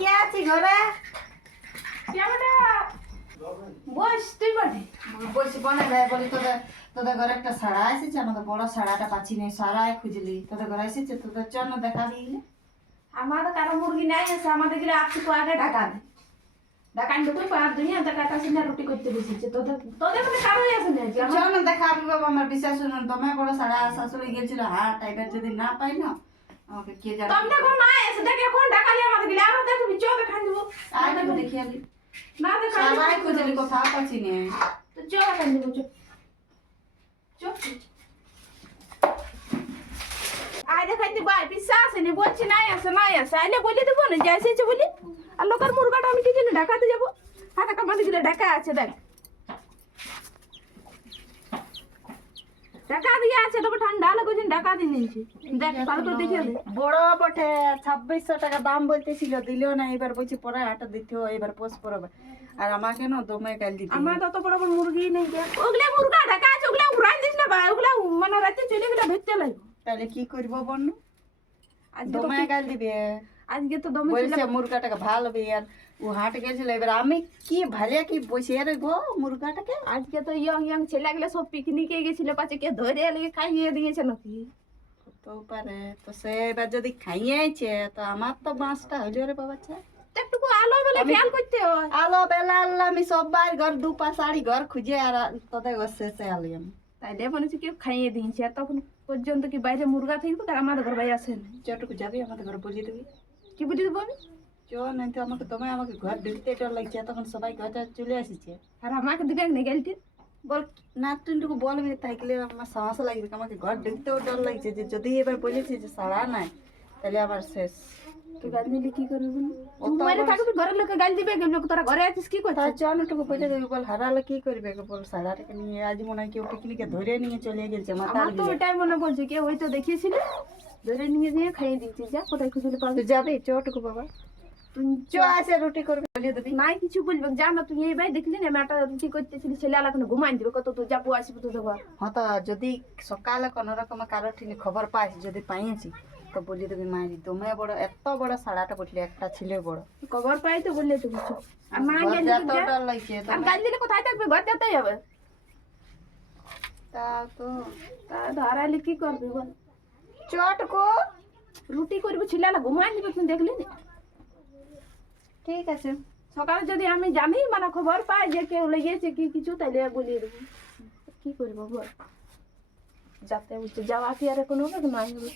কে আছি ঘরে? বস তুই বটে বসে বনে ভাই বলি তোদের ঘরে একটা সাড়া এসেছে, আমাদের বড় সাড়াটা পাচ্ছি না, সারাই খুঁজলি তোদের ঘরে এসেছে, তোদের জন্য দেখাবি। আমাদের কারো মুরগি নাই আছে, আমাদের গেলে আপনি তো আগে ঢাকা দে ঢাকা ঢুকুই আর দুনিয়া টাকা সিনা রুটি করতে বসেছে। তোদের তোদের মধ্যে কারোই আছে না যে আমার জন্য দেখাবি বাবা, আমার বিশ্বাস শুনুন, তোমার বড় সাড়া শাশুড়ি গেছিল হাট, এবার যদি না পাই না আমাকে কে জানে। তোমরা কোন নাই আছে দেখে কোন ঢাকালি আমাদের গেলে আমরা দেখবি চো দেখান দিব আর দেখো দেখিয়ে দি না দেখা সারাই খুঁজলি কোথাও পাচ্ছি না। তো চো দেখান দিব চো চো আয় দেখাইতে ভাই বিশ্বাস আসেনি, বলছি নাই আছে আইলে বলে দেবো না যে এসেছে বলি। আর লোকের মুরগাটা আমি কি জন্য ঢাকাতে যাবো? হাতে কামাতে গেলে ঢাকা আছে দেখ, ঢাকা দিয়ে আছে, তবে ঠান্ডা লাগছে ঢাকা দিয়ে নিয়েছি দেখ ভালো করে দেখে দে। বড় বটে 2600 টাকা দাম বলতেছিল, দিলেও না, এবার বলছি পরে হাটে দিতে হয়, এবার পোষ পড়বে। আর আমাকে না দমে গাল দিতে আমার তো অত বড় বড় মুরগি নেই, ওগুলা মুরগা ঢাকা আছে, ওগুলা উড়াই দিস না ভাই, ওগুলা মানে রাতে চলে গেলে ধরতে লাগবে। তাহলে কি করব বন্নু? আজকে তো দমে গাল দিবে, আজকে তো দমে বলছে মুরগাটাকে ভালো হবে। আর ও হাট গেছিল, এবার আমি কি ভালিয়া কি বসে রাখবো মুরগাটাকে? আজকে তো ইয়ং ছেলেগুলো সব পিকনিকে গেছিল, পাছে কে ধরে এলে খাইয়ে দিয়েছে নাকি? তো পারে তো, সে এবার যদি খাইয়েছে তো আমার তো বাঁশটা হইলো রে বাবা। একটু আলো বেলা খেয়াল করতে হয়। আলো বেলা আল্লাহ, আমি সবার ঘর দুপা শাড়ি ঘর খুঁজে আর তোদের ঘর শেষে আলি আমি। তাইলে মনে হচ্ছে কেউ খাইয়ে দিয়েছে, আর তখন পর্যন্ত কি বাইরে মুরগা থাকবে? আর আমাদের ঘর ভাই আসে না, যতটুকু যাবি আমাদের ঘরে বলিয়ে দিবি। কি বুঝি দেবো আমি? চ নাই তো আমাকে তোমায় আমাকে ঘর ঢুকতে ডর লাগছে, তখন সবাই ঘরটা চলে আসিছে। আর আমাকে দিবে না গেলটি বল না, তুই একটু বলবি, তাইলে আমার সমস্যা লাগবে। আমাকে ঘর ঢুকতেও ডর লাগছে, যে যদি এবার বলেছি যে সাড়া নাই তাহলে আবার শেষ। তুই গাল দিলে কি করবি? মোবাইলে থাকবি, ঘরের লোকে গাল দিবে, লোক তোরা ঘরে আছিস কি করছিস? তার চল একটু বলে দেবি, বল হারালে কি করবে? বল সাড়াটাকে নিয়ে আজ মনে হয় কেউ পিকনিকে ধরে নিয়ে চলে গেছে মাথা। আমার তো ওইটাই মনে পড়ছে, কেউ হয়তো দেখিয়েছিল, ধরে নিয়ে দিয়ে খাইয়ে দিচ্ছি। যা কোথায় খুঁজলে পাবি? তুই যাবি চটুকু বাবা, তুই চ আসে রুটি করবে বলিয়ে দেবি। নাই কিছু বলবে, যা না তুই এই ভাই দেখলি না আমি একটা রুটি করতেছিলি, ছেলে আলাদা ঘুমাই দিবে কত, তুই যাবো আসবি তো দেবো। হ্যাঁ, তো যদি সকালে কোনো রকম কারো ঠিনি খবর পাইস, যদি পাইছি তো বলিয়ে দেবি মায়ের তুমি বড় এত বড় সাড়াটা বললি, একটা ছিল বড় খবর পাই তো বললে তো কিছু। আর মা ঘর গেলে যেতে ডর লাগছে আর গাল দিলে কোথায় থাকবে? ঘর যেতেই হবে। তা তো তা ধরাইলে কি করবি বল? চটকো রুটি করবি, ছেলে আলা ঘুমাই দিবে, তুই দেখলি না? ঠিক আছে, সকালে যদি আমি জানি মানে খবর পাই যে কেউ লেগেছে কি কিছু, তাইলে বলিয়ে দেবো। কি করবো বল? যাতে বলছে যাওয়া কি আর কোনো হবে? নাই হবে।